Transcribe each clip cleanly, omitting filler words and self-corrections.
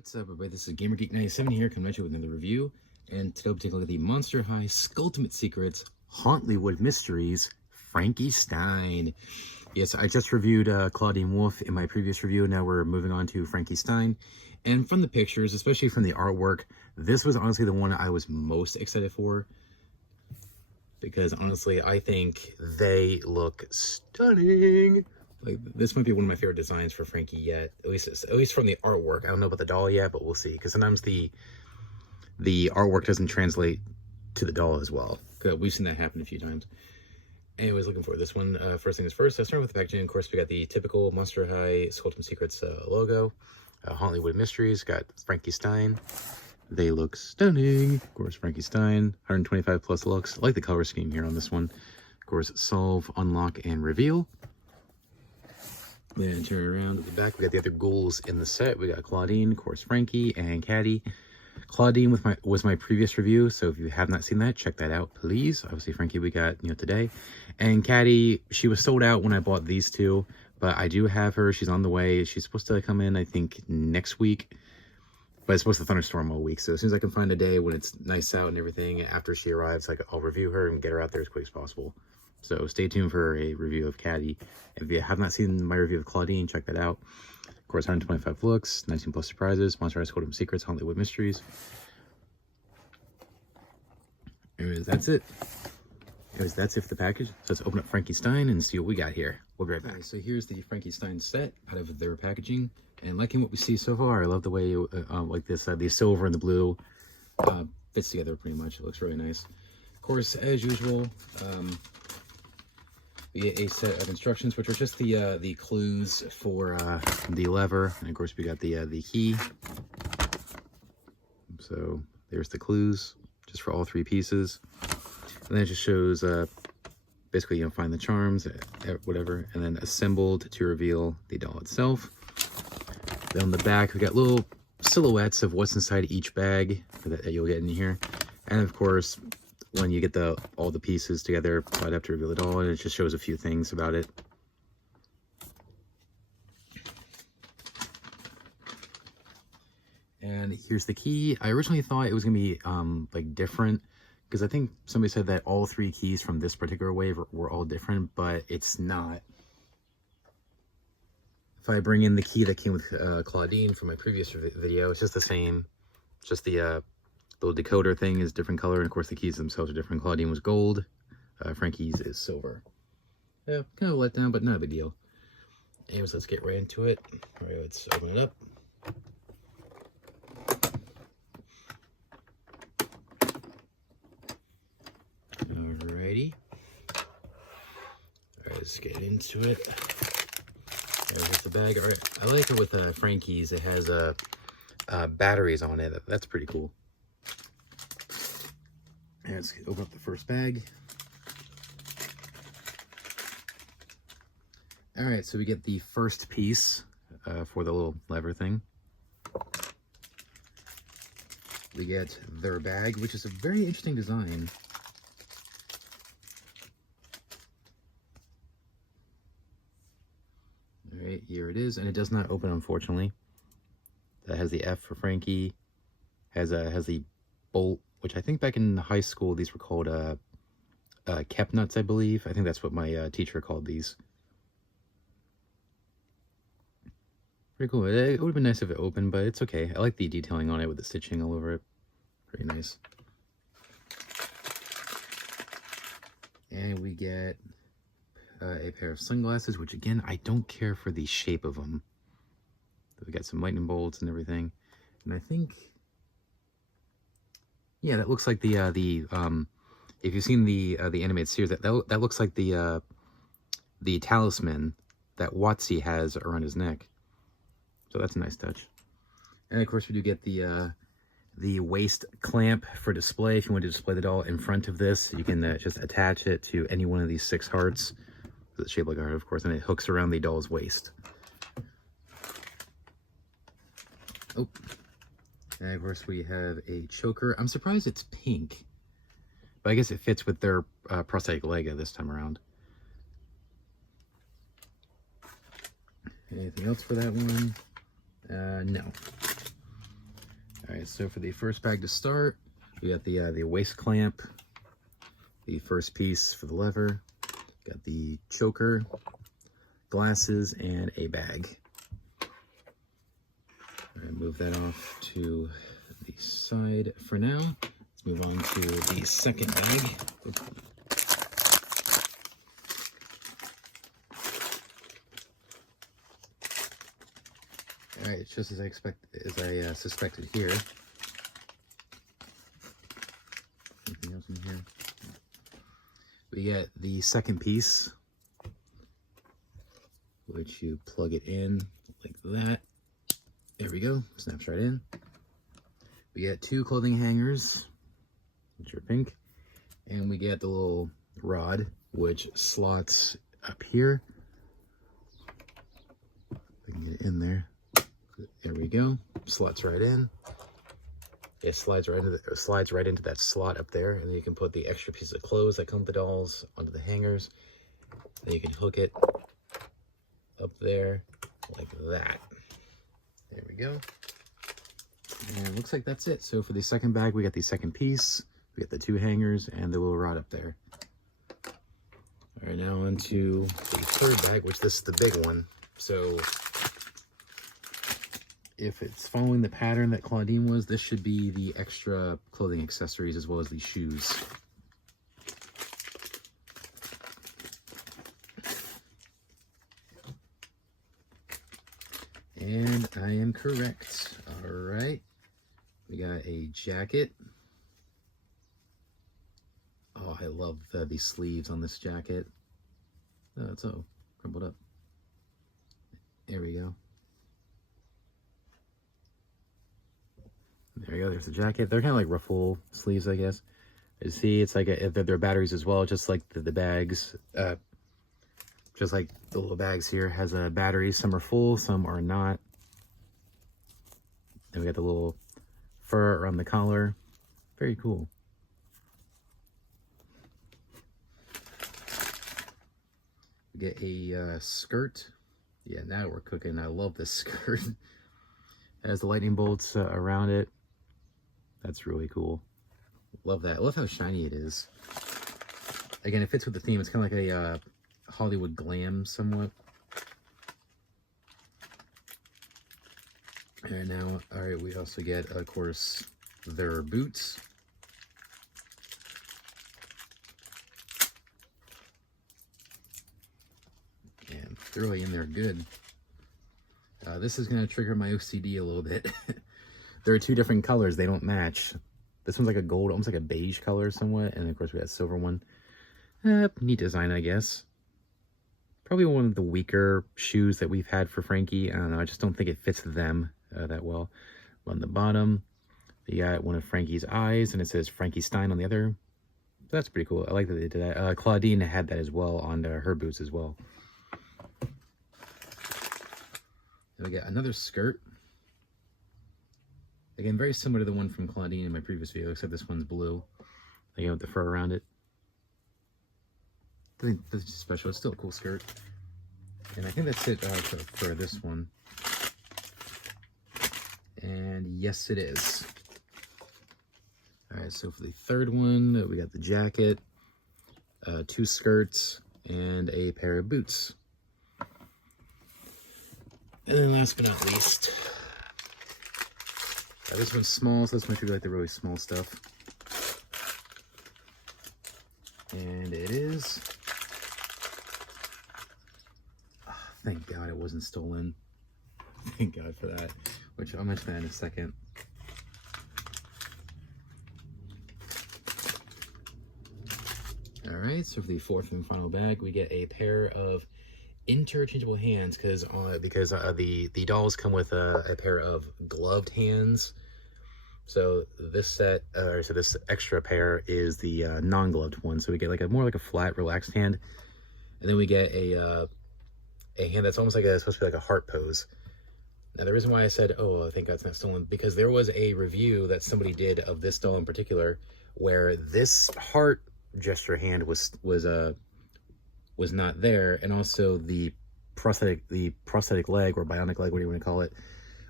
What's up, everybody? This is GamerGeek97 here, coming at you with another review. And today we'll be taking a look at the Monster High Skulltimate Secrets Hauntlywood Mysteries Frankie Stein. Yes, I just reviewed Claudine Wolf in my previous review. Now we're moving on to Frankie Stein. And from the pictures, especially from the artwork, this was honestly the one I was most excited for. Because honestly, I think they look stunning. Like, this might be one of my favorite designs for Frankie yet, at least from the artwork. I don't know about the doll yet, but we'll see. Because sometimes the artwork doesn't translate to the doll as well. We've seen that happen a few times. Anyways, looking for this one. First thing is first. Let's start with the packaging. Of course, we got the typical Monster High Skulltimate Secrets logo. Hauntlywood Mysteries. Got Frankie Stein. They look stunning. Of course, Frankie Stein. 125 plus looks. I like the color scheme here on this one. Of course, solve, unlock, and reveal. Then turn around to the back, we got the other ghouls in the set. We got Claudine, of course, Frankie, and Caddy. Claudine was my previous review, so if you have not seen that, check that out, please. Obviously, Frankie we got today. And Caddy, she was sold out when I bought these two, but I do have her. She's on the way. She's supposed to come in, I think, next week. But it's supposed to thunderstorm all week, so as soon as I can find a day when it's nice out and everything, after she arrives, I'll review her and get her out there as quick as possible. So stay tuned for a review of Caddy. If you have not seen my review of Claudine, check that out. Of course, 125 looks, 19 plus surprises, Monster High Skulltimate Secrets, Hauntlywood Mysteries. Anyways, that's it. Anyways, that's it for the package. So let's open up Frankie Stein and see what we got here. We'll be right back. So here's the Frankie Stein set out of their packaging. And liking what we see so far, I love the way like this, the silver and the blue fits together pretty much. It looks really nice. Of course, as usual, we get a set of instructions, which are just the clues for the lever, and of course we got the key. So there's the clues, just for all three pieces, and then it just shows basically find the charms, whatever, and then assembled to reveal the doll itself. Then on the back we got little silhouettes of what's inside each bag that you'll get in here, and of course, when you get all the pieces together, I'd have to reveal it all, and it just shows a few things about it. And here's the key. I originally thought it was gonna be like different, because I think somebody said that all three keys from this particular wave were all different, but it's not. If I bring in the key that came with Claudine from my previous video, it's just the same. Just the little decoder thing is different color, and of course the keys themselves are different. Claudine was gold, Frankie's is silver. Yeah, kind of a letdown, but not a big deal. Anyways, let's get right into it. All right, let's open it up. Alrighty. All right, let's get into it. There's the bag. All right, I like it with Frankie's. It has batteries on it. That's pretty cool. And let's open up the first bag. All right, so we get the first piece for the little lever thing. We get their bag, which is a very interesting design. All right, here it is, and it does not open, unfortunately. That has the F for Frankie. Has the bolt, which I think back in high school these were called kept nuts, I believe. I think that's what my teacher called these. Pretty cool. It would have been nice if it opened, but it's okay. I like the detailing on it with the stitching all over it. Pretty nice. And we get a pair of sunglasses, which again, I don't care for the shape of them. We got some lightning bolts and everything. And I think, yeah, that looks like the if you've seen the animated series, that looks like the talisman that Watsy has around his neck. So that's a nice touch. And of course, we do get the waist clamp for display. If you want to display the doll in front of this, you can just attach it to any one of these 6 hearts. It's shaped like a heart, of course, and it hooks around the doll's waist. Oh. And of course we have a choker. I'm surprised it's pink, but I guess it fits with their prosthetic leg this time around. Anything else for that one? No. All right, so for the first bag to start, we got the waist clamp, the first piece for the lever, got the choker, glasses, and a bag. All right, move that off to the side for now. Let's move on to the second bag. Oops. All right, it's just as I suspected here. Anything else in here? We get the second piece, which you plug it in like that. There we go, snaps right in. We get 2 clothing hangers, which are pink, and we get the little rod, which slots up here. If I can get it in there. There we go, slots right in. It slides right into that slot up there, and then you can put the extra pieces of clothes that come with the dolls onto the hangers. Then you can hook it up there like that. There we go. And it looks like that's it. So for the second bag, we got the second piece, we got the 2 hangers, and the little rod up there. All right, now on to the third bag, which this is the big one. So if it's following the pattern that Claudine was, this should be the extra clothing accessories as well as the shoes. And I am correct. All right. We got a jacket. Oh, I love the sleeves on this jacket. Oh, it's all crumpled up. There we go. There we go, there's the jacket. They're kind of like ruffle sleeves, I guess. You see, it's like they're batteries as well, just like the bags. Just like the little bags here has a battery. Some are full, some are not. Then we got the little fur around the collar. Very cool. We get a skirt. Yeah, now we're cooking. I love this skirt. It has the lightning bolts around it. That's really cool. Love that. I love how shiny it is. Again, it fits with the theme. It's kind of like a Hollywood glam somewhat. And now, all right, we also get, of course, their boots. And they're really in there good. This is going to trigger my OCD a little bit. There are 2 different colors. They don't match. This one's like a gold, almost like a beige color somewhat. And of course, we got a silver one. Neat design, I guess. Probably one of the weaker shoes that we've had for Frankie. I don't know. I just don't think it fits them that well. On the bottom, you got one of Frankie's eyes, and it says Frankie Stein on the other. That's pretty cool. I like that they did that. Claudine had that as well on her boots as well. Then we got another skirt. Again, very similar to the one from Claudine in my previous video, except this one's blue. Again, with the fur around it. I think that's just special. It's still a cool skirt. And I think that's it for this one. And yes, it is. All right, so for the third one, we got the jacket, 2 skirts, and a pair of boots. And then last but not least, this one's small, so let's make sure we like the really small stuff. And it is. Oh, thank God it wasn't stolen. Thank God for that, which I'll mention that in a second. All right, so for the fourth and final bag, we get a pair of interchangeable hands because the dolls come with a pair of gloved hands. So this set, so this extra pair is the non-gloved one. So we get like more like a flat, relaxed hand, and then we get a hand that's almost like supposed to be like a heart pose. Now the reason why I said, oh, I think that's not stolen, because there was a review that somebody did of this doll in particular, where this heart gesture hand was not there, and also the prosthetic leg or bionic leg, what do you want to call it,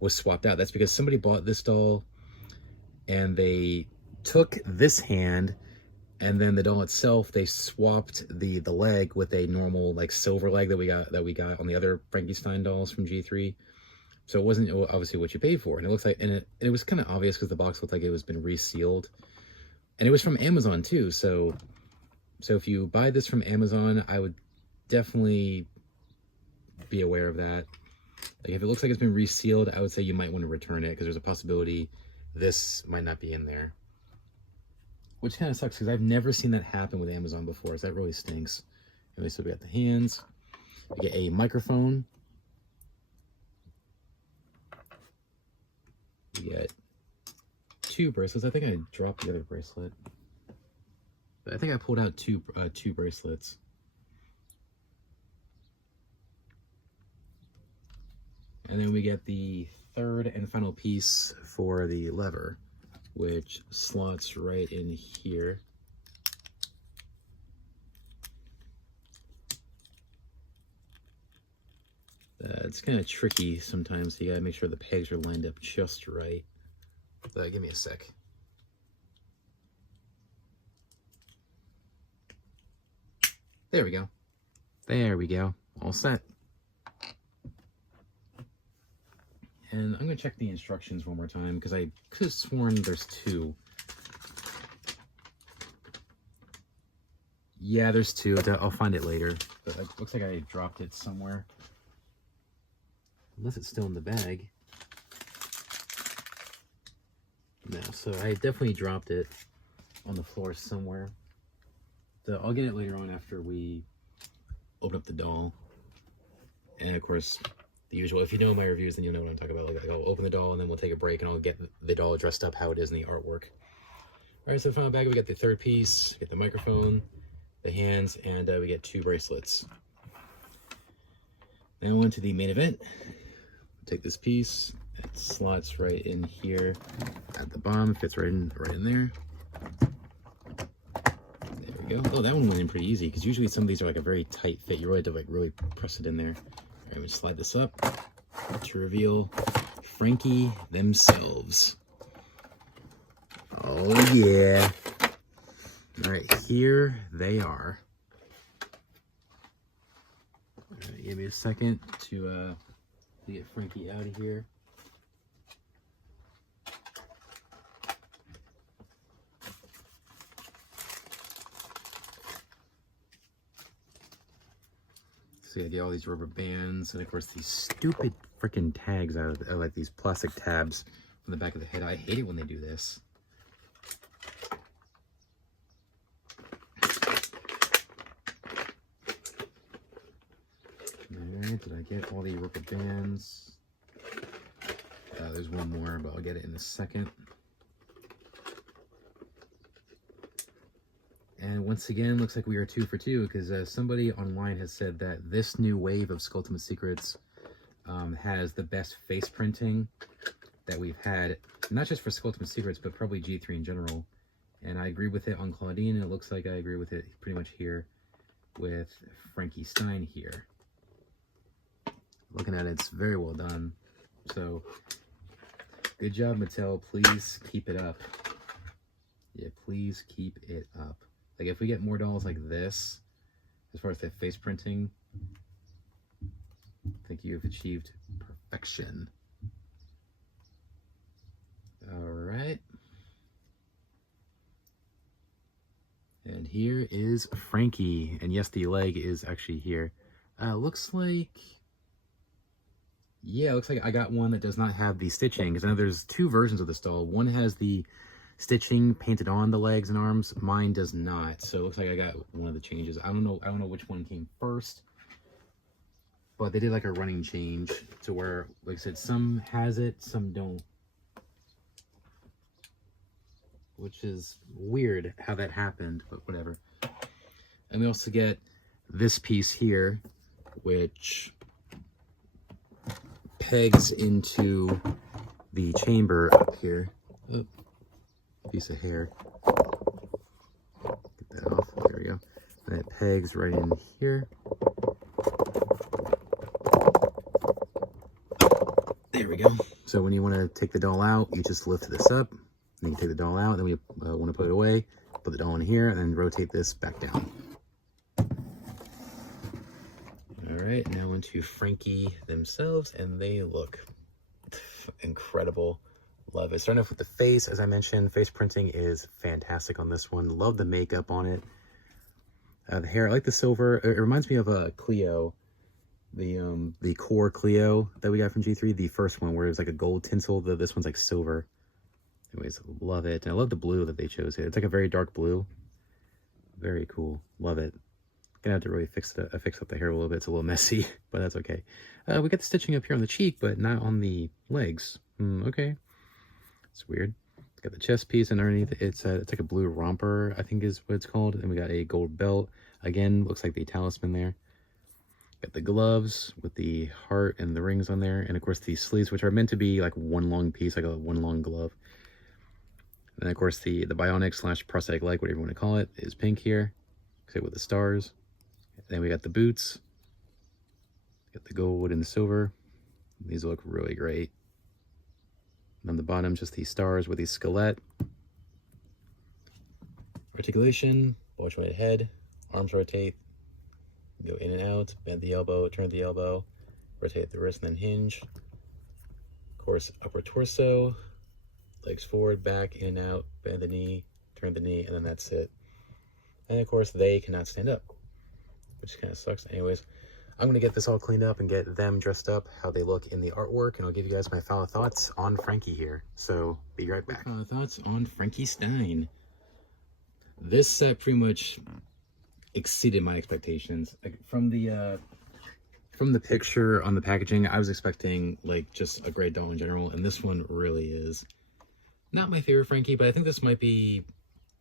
was swapped out. That's because somebody bought this doll and they took this hand, and then the doll itself, they swapped the leg with a normal like silver leg that we got on the other Frankenstein dolls from G3. So it wasn't obviously what you paid for, and it looks like, and it was kind of obvious because the box looked like it was been resealed, and it was from Amazon too. So if you buy this from Amazon, I would definitely be aware of that. Like if it looks like it's been resealed, I would say you might want to return it, because there's a possibility this might not be in there. Which kind of sucks, because I've never seen that happen with Amazon before, so that really stinks. Anyway, so we got the hands. We get a microphone. We get 2 bracelets. I think I dropped the other bracelet. But I think I pulled out two bracelets. And then we get the third and final piece for the lever, which slots right in here. It's kind of tricky sometimes, so you gotta make sure the pegs are lined up just right. Give me a sec. There we go. There we go. All set. And I'm going to check the instructions one more time, because I could have sworn there's 2. Yeah, there's 2. I'll find it later. But it looks like I dropped it somewhere. Unless it's still in the bag. No, so I definitely dropped it on the floor somewhere. So I'll get it later on after we open up the doll. And of course, the usual, if you know my reviews, then you'll know what I'm talking about. Like I'll open the doll, and then we'll take a break, and I'll get the doll dressed up how it is in the artwork. All right, so the final bag, we got the third piece, we get the microphone, the hands, and we get 2 bracelets. Then on to the main event. Take this piece, it slots right in here at the bottom, fits right in there. There we go. Oh, that one went in pretty easy, because usually some of these are like a very tight fit. You really have to like really press it in there. All right, we slide this up to reveal Frankie themselves. Oh yeah. All right, here they are. All right, give me a second to get Frankie out of here. So I get all these rubber bands, and of course these stupid freaking tags out of like these plastic tabs on the back of the head. I hate it when they do this. Alright, did I get all the rubber bands? There's one more, but I'll get it in a second. And once again, looks like we are 2 for 2, because somebody online has said that this new wave of Skulltimate Secrets has the best face printing that we've had, not just for Skulltimate Secrets, but probably G3 in general. And I agree with it on Claudine, and it looks like I agree with it pretty much here with Frankie Stein here. Looking at it, it's very well done. So, good job, Mattel. Please keep it up. Yeah, please keep it up. Like, if we get more dolls like this, as far as the face printing, I think you've achieved perfection. Alright. And here is Frankie. And yes, the leg is actually here. Looks like... Yeah, it looks like I got one that does not have the stitching, because I know there's 2 versions of this doll. One has the stitching painted on the legs and arms. Mine does not. So it looks like I got one of the changes. I don't know which one came first, but they did like a running change to where, like I said, some has it, some don't. Which is weird how that happened, but whatever. And we also get this piece here, which pegs into the chamber up here. Oh, piece of hair. Get that off. There we go. And it pegs right in here. There we go. So when you want to take the doll out, you just lift this up, then you take the doll out, then we want to put it away, put the doll in here, and then rotate this back down. All right, now into Frankie themselves, and they look incredible. Love it. Starting off with the face, as I mentioned, face printing is fantastic on this one. Love the makeup on it. The hair, I like the silver. It reminds me of a Cleo, the core Cleo that we got from G3, the first one where it was like a gold tinsel. This one's like silver. Anyways, love it. And I love the blue that they chose here. It's like a very dark blue. Very cool. Love it. Gonna have to really fix up the hair a little bit. It's a little messy, but that's okay. We got the stitching up here on the cheek, but not on the legs. Okay. It's weird. Got the chest piece, and underneath it's like a blue romper, I think is what it's called. And we got a gold belt. Again, looks like the talisman there. Got the gloves with the heart and the rings on there. And of course the sleeves, which are meant to be like one long piece, like a one long glove. And of course the bionic / prosthetic leg, whatever you want to call it, is pink here. Except with the stars. Then we got the boots. Got the gold and the silver. These look really great. And on the bottom, just these stars with these skelette. Articulation, bulge jointed head, arms rotate, go in and out, bend the elbow, turn the elbow, rotate the wrist, and then hinge. Of course, upper torso, legs forward, back, in and out, bend the knee, turn the knee, and then that's it. And of course, they cannot stand up, which kind of sucks. Anyways, I'm going to get this all cleaned up and get them dressed up, how they look in the artwork, and I'll give you guys my final thoughts on Frankie here. So, be right back. Final thoughts on Frankie Stein. This set pretty much exceeded my expectations. Like, from the picture on the packaging, I was expecting, like, just a great doll in general, and this one really is. Not my favorite Frankie, but I think this might be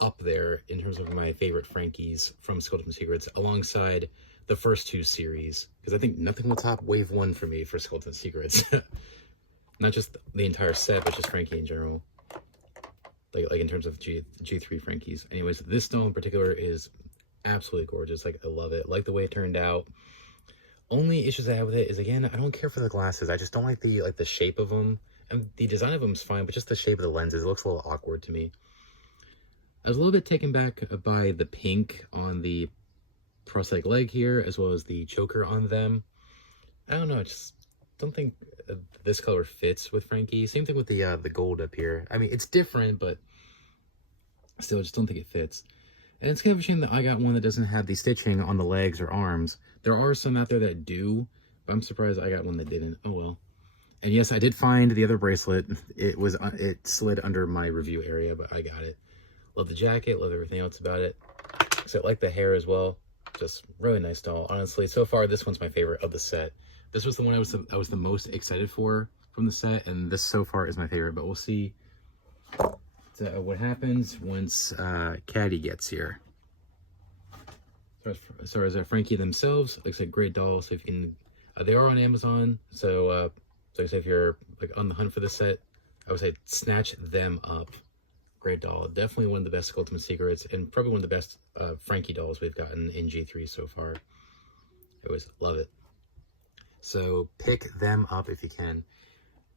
up there in terms of my favorite Frankies from Skulltimate Secrets, alongside the first two series, because I think nothing will top Wave 1 for me for Skulltimate Secrets. Not just the entire set, but just Frankie in general. Like in terms of G3 Frankies. Anyways, this doll in particular is absolutely gorgeous. Like, I love it. Like the way it turned out. Only issues I have with it is, again, I don't care for the glasses. I just don't like the shape of them. And the design of them is fine, but just the shape of the lenses, it looks a little awkward to me. I was a little bit taken back by the pink on the prosthetic leg here, as well as the choker on them. I don't know, I just don't think this color fits with Frankie. Same thing with the gold up here. I mean, it's different, but still, I just don't think it fits. And it's kind of a shame that I got one that doesn't have the stitching on the legs or arms. There are some out there that do, but I'm surprised I got one that didn't. Oh well. And yes, I did find the other bracelet. It slid under my review area, but I got it. Love the jacket, love everything else about it. So I like the hair as well. Just really nice doll. Honestly, so far this one's my favorite of the set. This was the one I was the most excited for from the set, and this so far is my favorite. But we'll see what happens once Caddy gets here. So as Frankie themselves, looks like great doll. So if you can, they are on Amazon. So like I said, if you're like on the hunt for the set, I would say snatch them up. Great doll. Definitely one of the best Skulltimate Secrets, and probably one of the best Frankie dolls we've gotten in G3 so far. I always love it. So pick them up if you can.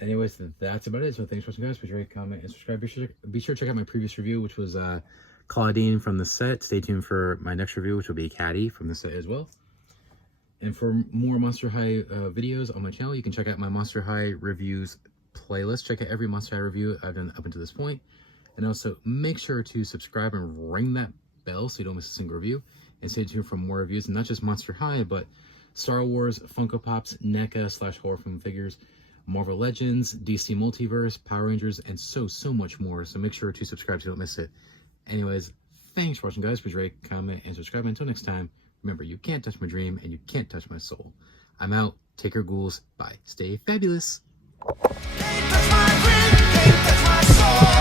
Anyways, that's about it. So thanks for watching, guys. Please rate, comment, and subscribe. Be sure to check out my previous review, which was Claudine from the set. Stay tuned for my next review, which will be Caddy from the set as well. And for more Monster High videos on my channel, you can check out my Monster High reviews playlist. Check out every Monster High review I've done up until this point. And also, make sure to subscribe and ring that bell so you don't miss a single review. And stay tuned for more reviews, and not just Monster High, but Star Wars, Funko Pops, NECA / horror film figures, Marvel Legends, DC Multiverse, Power Rangers, and so much more. So make sure to subscribe so you don't miss it. Anyways, thanks for watching, guys. Please rate, comment, and subscribe. Until next time, remember, you can't touch my dream, and you can't touch my soul. I'm out. Take care, ghouls. Bye. Stay fabulous. Can't touch my dream, can't touch my soul.